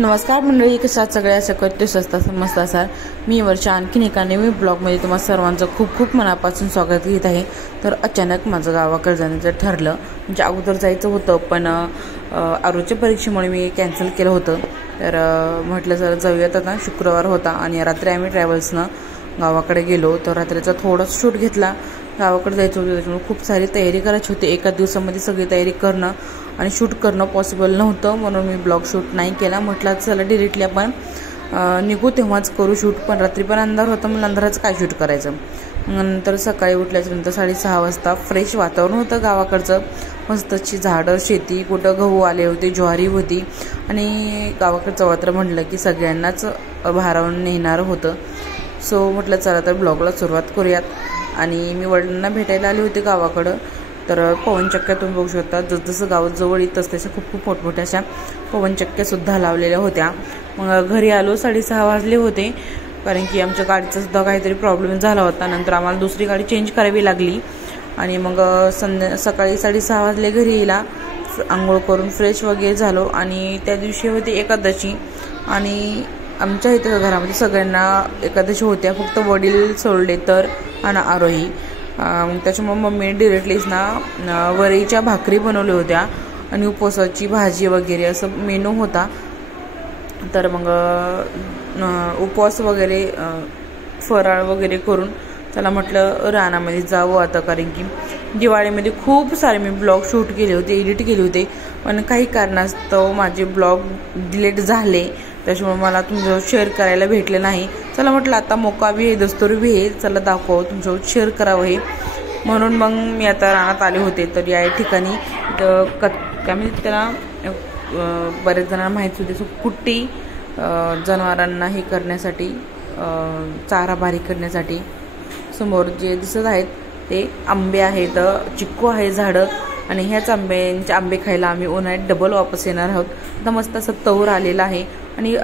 नमस्कार मंडळी, कशा आहात सगळ्या? सकट स्वस्त मस्त असाल. मी वर्षा आणखीन एका नवीन ब्लॉगमध्ये तुम्हा सर्वांचं खूप खूप मनापासून स्वागत घेत आहे. तर अचानक माझं गावाकडे जाण्याचं ठरलं. म्हणजे अगोदर जायचं होतं, पण आरोच्या परीक्षेमुळे मी कॅन्सल केलं होतं. तर म्हटलं जर जाऊयात. आता शुक्रवार होता आणि रात्री आम्ही ट्रॅव्हल्सनं गावाकडे गेलो. तर रात्रीचा थोडासा शूट घेतला. गावाकडे जायचं होतं, त्याच्यामुळे खूप सारी तयारी करायची होती. एका दिवसामध्ये सगळी तयारी करणं आणि शूट करणं पॉसिबल नव्हतं, म्हणून मी ब्लॉग शूट नाही केला. म्हटलं चला डिरेक्टली आपण निघू तेव्हाच करू शूट. पण रात्री पण अंधार होता, मग अंधाराचं काय शूट करायचं. नंतर सकाळी उठल्याच्यानंतर 6:30 वाजता फ्रेश वातावरण होतं गावाकडचं. मस्तची झाडं, शेती, कुठं गहू आले होते, ज्वारी होती. आणि गावाकडचं वातावरण म्हटलं की सगळ्यांनाच भारावून नेणारं होतं. सो म्हटलं चला तर ब्लॉगला सुरुवात करूयात. आणि मी वडिलांना भेटायला आले होते गावाकडं. तर पवनचक्क्या तुम्ही बघू शकता. जसजसं गावात जवळ येतच तशा खूप खूप मोठमोठ्या अशा पवनचक्क्यासुद्धा लावलेल्या होत्या. मग घरी आलो 6:30 वाजले होते, कारण की आमच्या गाडीचा सुद्धा काहीतरी प्रॉब्लेम झाला होता. नंतर आम्हाला दुसरी गाडी चेंज करावी लागली. आणि मग सकाळी 6:30 वाजले घरी यायला. आंघोळ करून फ्रेश वगैरे झालो. आणि त्या दिवशी होती एकादशी. आणि आमच्या इथं घरामध्ये सगळ्यांना एकादशी होत्या, फक्त वडील सोडले तर आणि आरोही. त्याच्यामुळे मम्मीने डिरेक्टलीच ना वरईच्या भाकरी बनवल्या होत्या आणि उपवासाची भाजी वगैरे असं मेनू होता. तर मग उपवास वगैरे फराळ वगैरे करून त्याला म्हटलं रानामध्ये जावं आता, कारण की दिवाळीमध्ये खूप सारे मी ब्लॉग शूट केले होते, एडिट केले होते. पण काही कारणास्तव माझे ब्लॉग डिलीट झाले, त्याच्यामुळे मला तुमच्यासोबत शेअर करायला भेटले नाही. चला म्हटलं आता मोका बी आहे, दस्तूर बी आहे, चला दाखवावं तुमच्यासोबत शेअर करावं हे म्हणून मग मी आता रानात आले होते. तर या ठिकाणी काय म्हणजे त्याला बरेच जणांना माहीत होते. सो कुट्टी जनावरांना हे करण्यासाठी, चारा बारीक करण्यासाठी. समोर जे दिसत आहेत ते आंबे आहेत, चिक्कू आहे झाडं. आणि ह्याच आंबे खायला आम्ही उन्हाळ्यात डबल वापस येणार आहोत. आता मस्त असं तौर आलेला आहे. आणि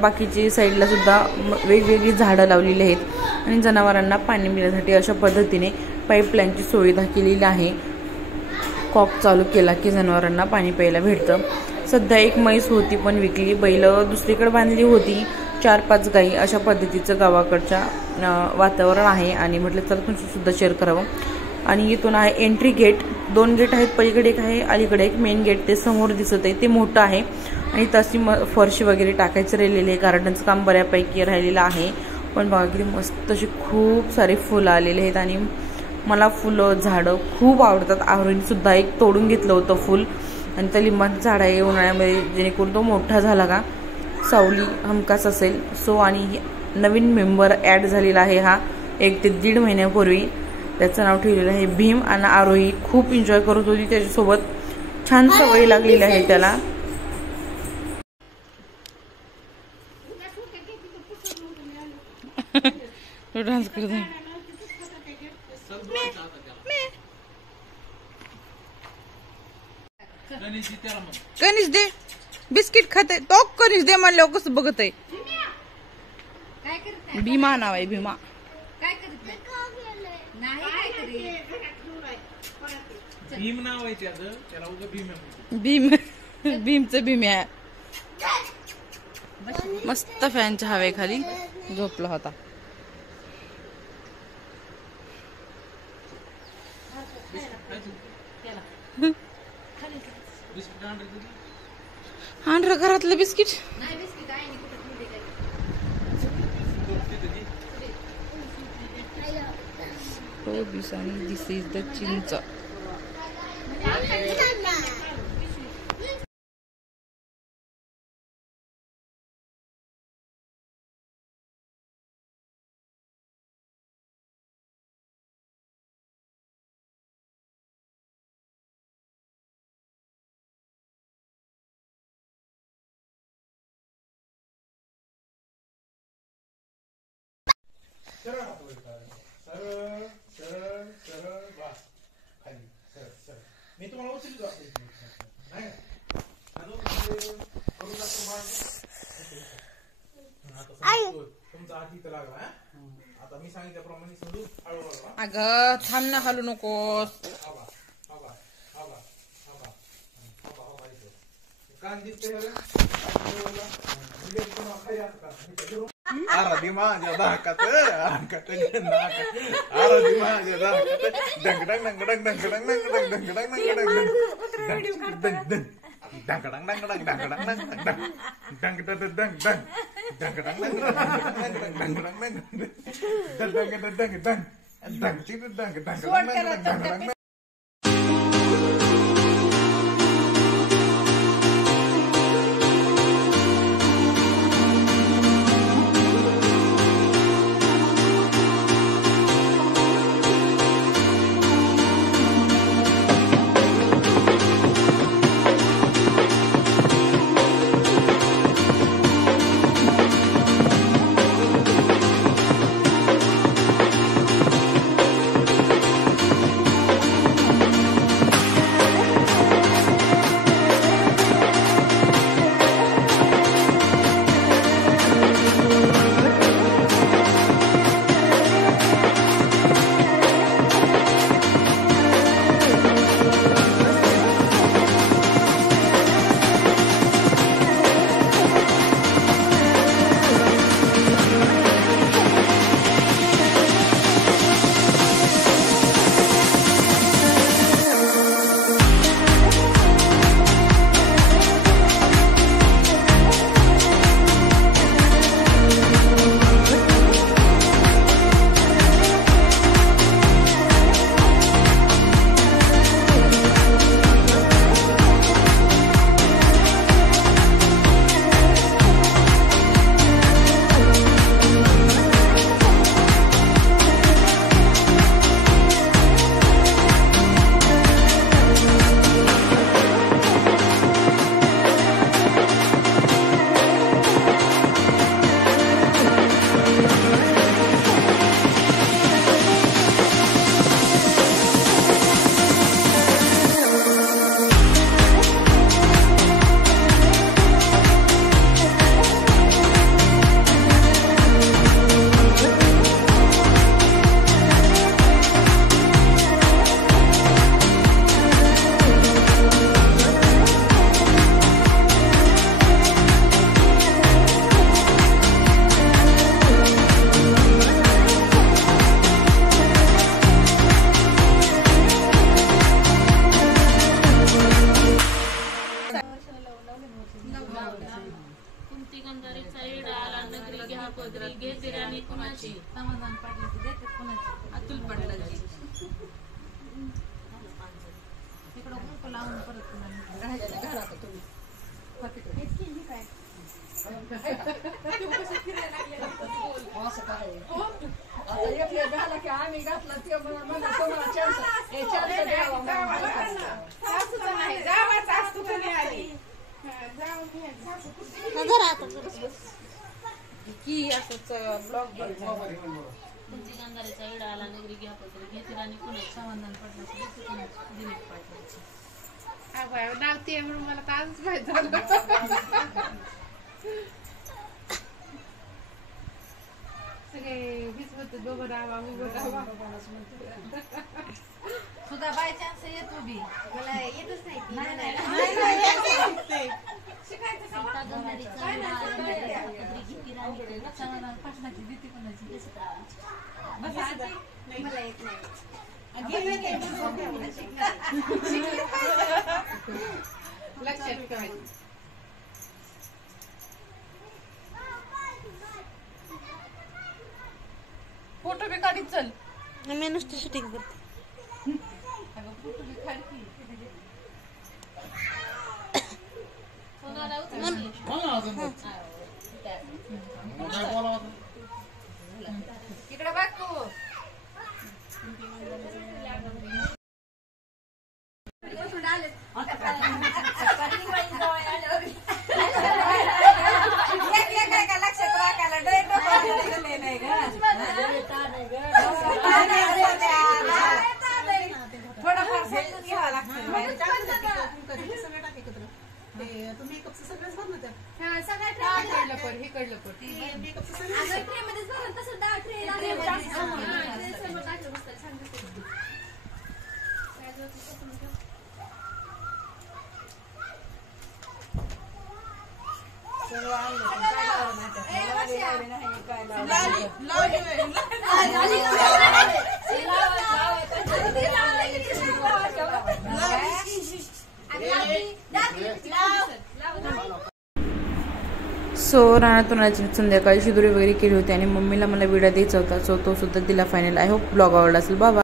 बाकीची साईडला सुद्धा वेगवेगळी झाडं लावलेली आहेत. आणि जनावरांना पाणी पिण्यासाठी अशा पद्धतीने पाईपलाईनची सुविधा केलेली आहे. कॉक चालू केला की जनावरांना पाणी प्यायला भेटतं. सध्या एक म्हैस होती पण विकली. बैल दुसरीकडे बांधली होती, 4-5 गाई. अशा पद्धतीचं गावाकडच्या वातावरण आहे. आणि म्हटलं चला तुमच्यासुद्धा शेअर करावं. आणि इथून आहे एंट्री गेट. 2 गेट आहेत, पलीकडे एक आहे, अलीकडे एक. मेन गेट ते समोर दिसत आहे ते मोठं आहे. आणि तशी फरशी वगैरे टाकायचं राहिलेलं आहे. गार्डनचं काम बऱ्यापैकी राहिलेलं आहे. पण बघा किती मस्त अशी खूप सारी फुलं आलेली आहेत. आणि मला फुलं झाडं खूप आवडतात. आरोहीने एक तोडून घेतलं होतं फुल. आणि त्या लिंबाचं झाड आहे उन्हाळ्यामध्ये, जेणेकरून तो मोठा झाला का सावली हमखास असेल. सो आणि नवीन मेंबर ॲड झालेला आहे हा 1 ते 1.5 महिन्यापूर्वी. त्याचं नाव ठेवलेलं आहे भीम. आणि आरोही खूप एन्जॉय करत होती त्याच्यासोबत. छान सवय लागलेली आहे त्याला. डान्स करत आहे. कणीस दे, बिस्किट खाते तो. कणीस दे म्हणल्यावर कसं बघत आहे. भीमा नाव आहे, भीमा. भीम नाव आहे त्याला, उगा भीम. भीमचं भीम आहे. मस्त फॅनच्या हवेखाली झोपला होता. आंध्र घरातलं बिस्किट. दिस इज द चिंच. मी तुम्हाला उचलतो. तुमचा हात इथं लागला. आता मी सांगितल्याप्रमाणे समजू. अगं थांब ना, हलू नकोस. काय छान दिसते आराधी माझ्या धाकात नाकात आराधी माझ्या धाकात डंगडंग डंगडंग डंगडंग डंगडंग डंगडंग डंगडंग डंगडंग समाधान पाटलाची देते कुणाची अतुल पाटलाची तिकडं कुंकू लावून परत घरात तुम्ही आम्ही घातला ते की असंच ब्लॉग तुमची गंगारीचा इडा आला नगरी घ्या पत्र घेतील आणि कुणाची समाधान पडलं दिलीप पाटलाची लावते म्हणून मला तर आजच माहित झालं सगळे हीच होते दोघं डावा उभं डावा सुद्धा बाय चान्स येतो बी मला येतच नाही समाधान पाटलाची भीती कोणाची मला येत नाही लक्षात ठेवायचं फोटो बी काढीत चल मी नुसती शूटिंग करते फोटो बी काढती इकडे बघ तू लक्षात राखायला थोडंफार समजून घ्यावं लागतं सगळ्याच बनवतात सगळ्यात पण हे कळलं पण सो रानातून आज संध्याकाळी शिदुरी वगैरे केली होती आणि मम्मीला मला विडा द्यायचा होता. सो तो सुद्धा दिला फायनल. आय होप ब्लॉग आवडला असेल. बाबा.